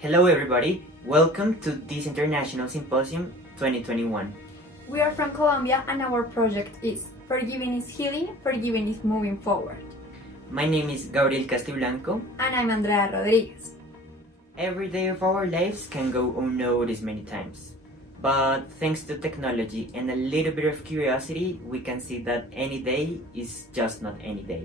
Hello everybody, welcome to this International Symposium 2021. We are from Colombia and our project is Forgiving is Healing, Forgiving is Moving Forward. My name is Gabriel Castiblanco. And I'm ANDREA Rodriguez. Every day of our lives can go unnoticed many times. But thanks to technology and a little bit of curiosity, we can see that any day is just not any day.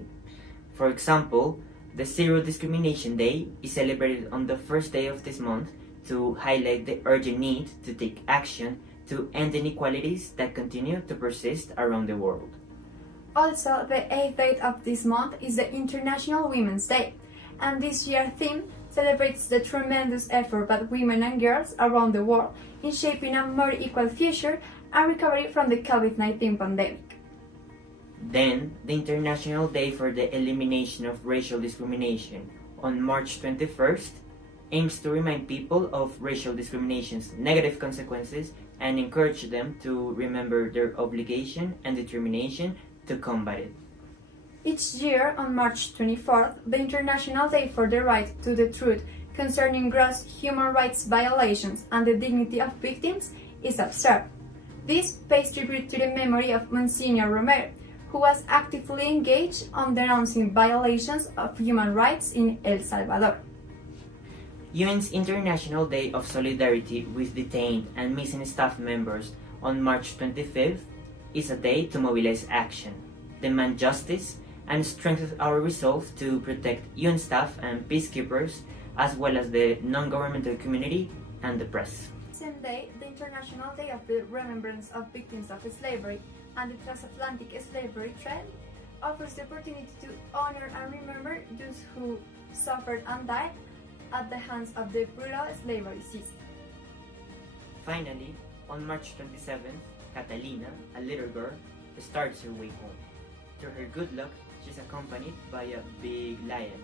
For example, the Zero Discrimination Day is celebrated on the first day of this month to highlight the urgent need to take action to end inequalities that continue to persist around the world. Also, the 8th date of this month is the International Women's Day, and this year's theme celebrates the tremendous effort by women and girls around the world in shaping a more equal future and recovery from the COVID-19 pandemic. Then, the International Day for the Elimination of Racial Discrimination on March 21st aims to remind people of racial discrimination's negative consequences and encourage them to remember their obligation and determination to combat it. Each year, on March 24th, the International Day for the Right to the Truth concerning gross human rights violations and the dignity of victims is observed. This pays tribute to the memory of Monsignor Romero, who was actively engaged on denouncing violations of human rights in El Salvador. UN's International Day of Solidarity with Detained and Missing Staff Members on March 25th is a day to mobilize action, demand justice, and strengthen our resolve to protect UN staff and peacekeepers, as well as the non-governmental community and the press. Same day, the International Day of the Remembrance of Victims of Slavery and the Transatlantic Slavery Trade offers the opportunity to honor and remember those who suffered and died at the hands of the brutal slavery system. Finally, on March 27th, Catalina, a little girl, starts her way home. To her good luck, she's accompanied by a big lion.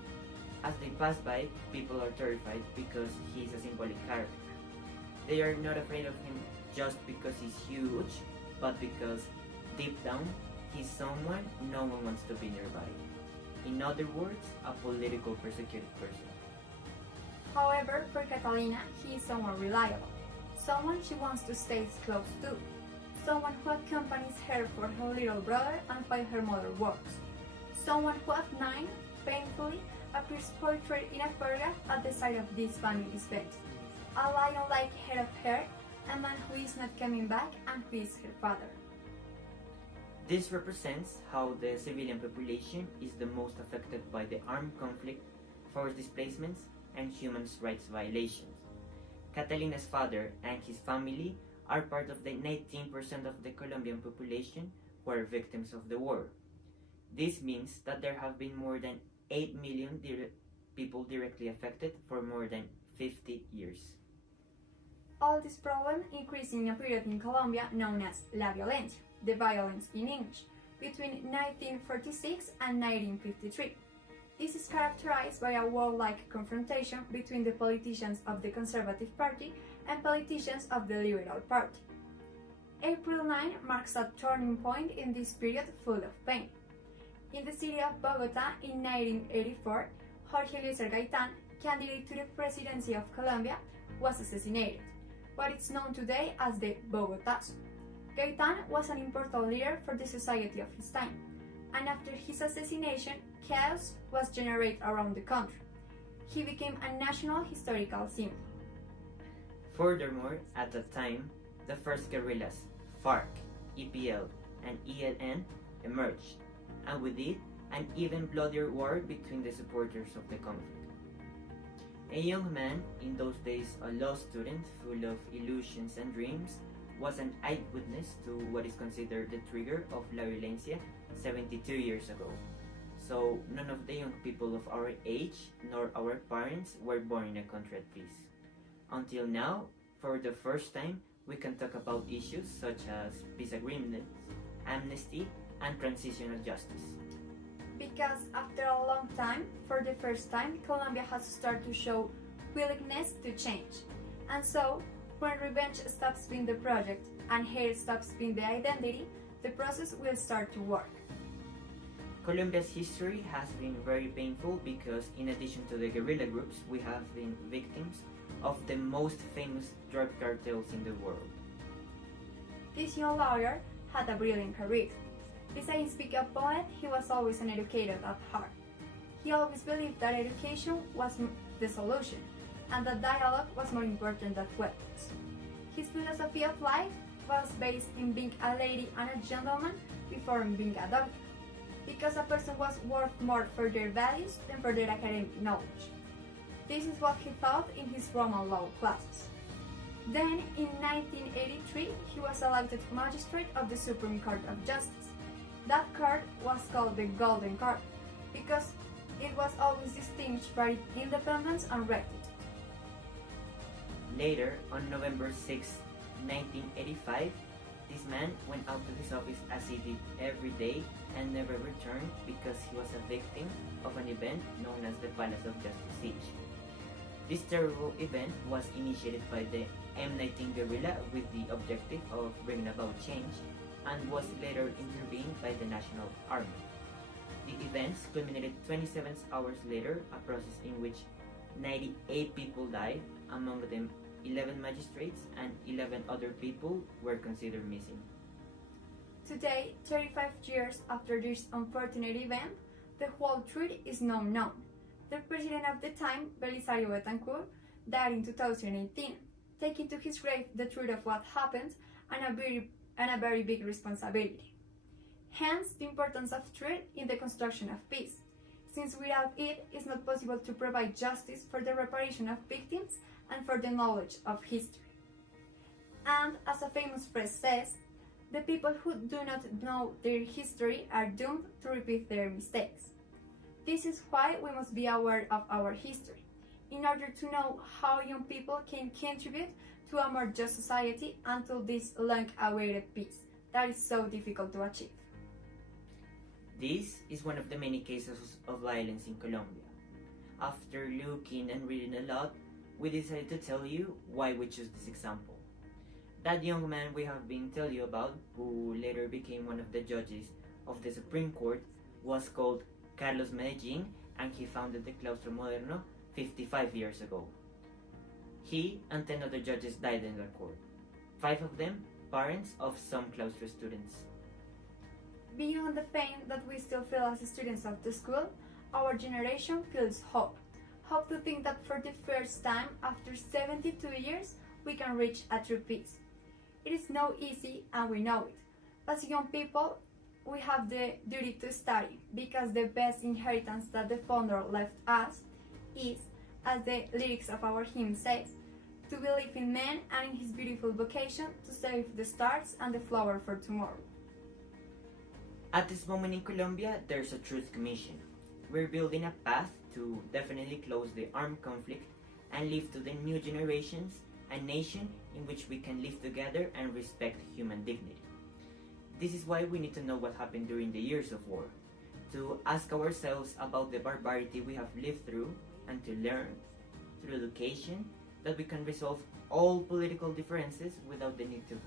As they pass by, people are terrified because he's a symbolic character. They are not afraid of him just because he's huge, but because deep down, he's someone no one wants to be nearby. In other words, a political persecuted person. However, for Catalina, he is someone reliable, someone she wants to stay close to, someone who accompanies her for her little brother and while her mother works, someone who at 9, painfully, appears portrayed in a photograph at the side of this family's bed, a lion-like head of hair, a man who is not coming back and who is her father. This represents how the civilian population is the most affected by the armed conflict, forced displacements, and human rights violations. Catalina's father and his family are part of the 19% of the Colombian population who are victims of the war. This means that there have been more than 8 million people directly affected for more than 50 years. All this problem increased in a period in Colombia known as La Violencia, the violence in English, between 1946 and 1953. This is characterized by a warlike confrontation between the politicians of the Conservative Party and politicians of the Liberal Party. April 9 marks a turning point in this period full of pain. In the city of Bogota in 1984, Jorge Eliezer Gaitan, candidate to the presidency of Colombia, was assassinated, what is known today as the Bogotazo. Gaitan was an important leader for the society of his time, and after his assassination, chaos was generated around the country. He became a national historical symbol. Furthermore, at that time, the first guerrillas, FARC, EPL, and ELN, emerged, and with it, an even bloodier war between the supporters of the conflict. A young man, in those days a law student full of illusions and dreams, was an eyewitness to what is considered the trigger of La Violencia 72 years ago. So none of the young people of our age nor our parents were born in a country at peace. Until now, for the first time, we can talk about issues such as peace agreements, amnesty, and transitional justice. Because after a long time, for the first time, Colombia has started to show willingness to change. And so, when revenge stops being the project and hate stops being the identity, the process will start to work. Colombia's history has been very painful because in addition to the guerrilla groups, we have been victims of the most famous drug cartels in the world. This young lawyer had a brilliant career. Besides being a poet, he was always an educator at heart. He always believed that education was the solution, and that dialogue was more important than weapons. His philosophy of life was based in being a lady and a gentleman before being a doctor, because a person was worth more for their values than for their academic knowledge. This is what he taught in his Roman law classes. Then, in 1983, he was elected magistrate of the Supreme Court of Justice. That court was called the Golden Court, because it was always distinguished by its independence and rectitude. Later, on November 6, 1985, this man went out to his office as he did every day and never returned because he was a victim of an event known as the Palace of Justice siege. This terrible event was initiated by the M19 guerrilla with the objective of bringing about change and was later intervened by the National Army. The events culminated 27 hours later, a process in which 98 people died, among them 11 magistrates and 11 other people were considered missing. Today, 35 years after this unfortunate event, the whole truth is now known. The president of the time, Belisario Betancourt, died in 2018, taking to his grave the truth of what happened and a very big responsibility. Hence, the importance of truth in the construction of peace, since without it is not possible to provide justice for the reparation of victims and for the knowledge of history. And as a famous phrase says, the people who do not know their history are doomed to repeat their mistakes. This is why we must be aware of our history, in order to know how young people can contribute to a more just society until this long-awaited peace that is so difficult to achieve. This is one of the many cases of violence in Colombia. After looking and reading a lot, we decided to tell you why we chose this example. That young man we have been telling you about, who later became one of the judges of the Supreme Court, was called Carlos Medellin, and he founded the Claustro Moderno 55 years ago. He and 10 other judges died in the court, 5 of them parents of some Claustro students. Beyond the pain that we still feel as students of the school, our generation feels hope. Hope to think that for the first time after 72 years, we can reach a true peace. It is not easy, and we know it. As young people, we have the duty to study, because the best inheritance that the founder left us is, as the lyrics of our hymn says, to believe in man and in his beautiful vocation to save the stars and the flower for tomorrow. At this moment in Colombia, there's a truth commission. We're building a path to definitely close the armed conflict and leave to the new generations a nation in which we can live together and respect human dignity. This is why we need to know what happened during the years of war, to ask ourselves about the barbarity we have lived through, and to learn, through education, that we can resolve all political differences without the need to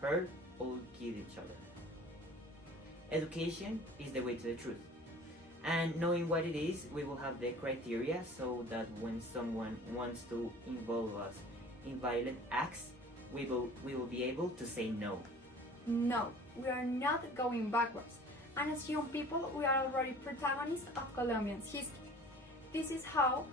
hurt or kill each other. Education is the way to the truth. And knowing what it is, we will have the criteria so that when someone wants to involve us in violent acts, we will be able to say no. No, we are not going backwards. And as young people, we are already protagonists of Colombia's history. This is how,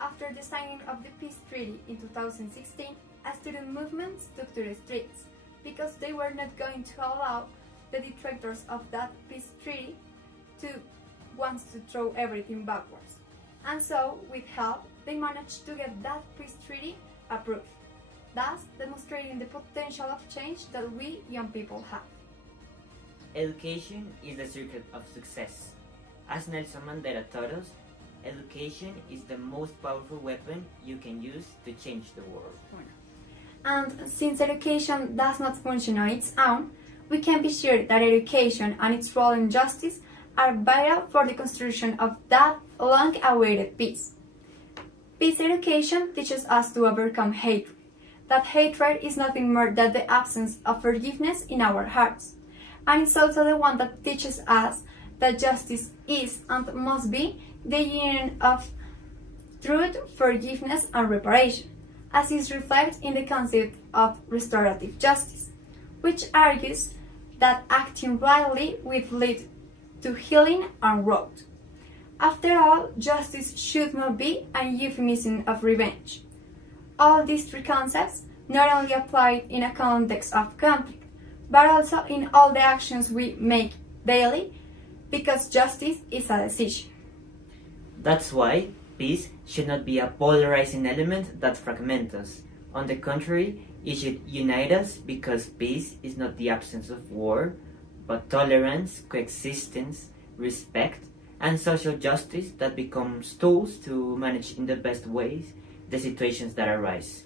after the signing of the peace treaty in 2016, student movements took to the streets, because they were not going to allow the detractors of that peace treaty to want to throw everything backwards. And so, with help, they managed to get that peace treaty approved, thus demonstrating the potential of change that we young people have. Education is the secret of success. As Nelson Mandela taught us, education is the most powerful weapon you can use to change the world. And since education does not function on its own, we can be sure that education and its role in justice are vital for the construction of that long-awaited peace. Peace education teaches us to overcome hatred. That hatred is nothing more than the absence of forgiveness in our hearts. And it's also the one that teaches us that justice is and must be the union of truth, forgiveness, and reparation. as is reflected in the concept of restorative justice, which argues that acting blindly will lead to healing and growth. After all, justice should not be a euphemism of revenge. All these three concepts not only apply in a context of conflict, but also in all the actions we make daily, because justice is a decision. That's why peace should not be a polarizing element that fragments us. On the contrary, it should unite us, because peace is not the absence of war, but tolerance, coexistence, respect, and social justice that becomes tools to manage in the best ways the situations that arise.